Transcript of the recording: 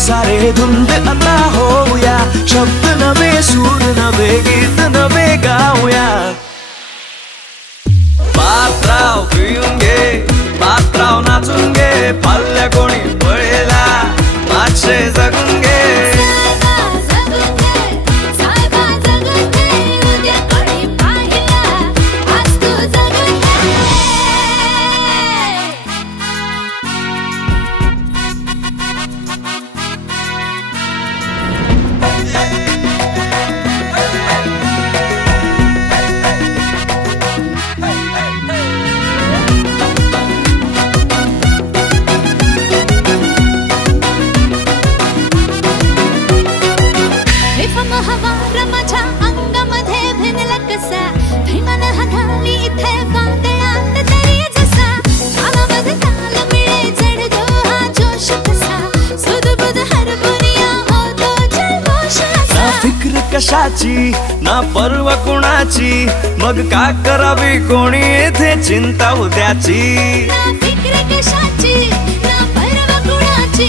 सारे धुंद आता होऊया, शब्द नवे सूर नवे गीत नवे गाऊया। पात्राव पिऊन घे, पात्राव नाचून घे, पाल्ल्या कोणी पळेला मागचे जगून घे। कशाची ना पर्वा कोणाची, मग का करावी कोणी येथे चिंता उद्याची। ना फिक्र कशाची ना पर्वा कोणाची,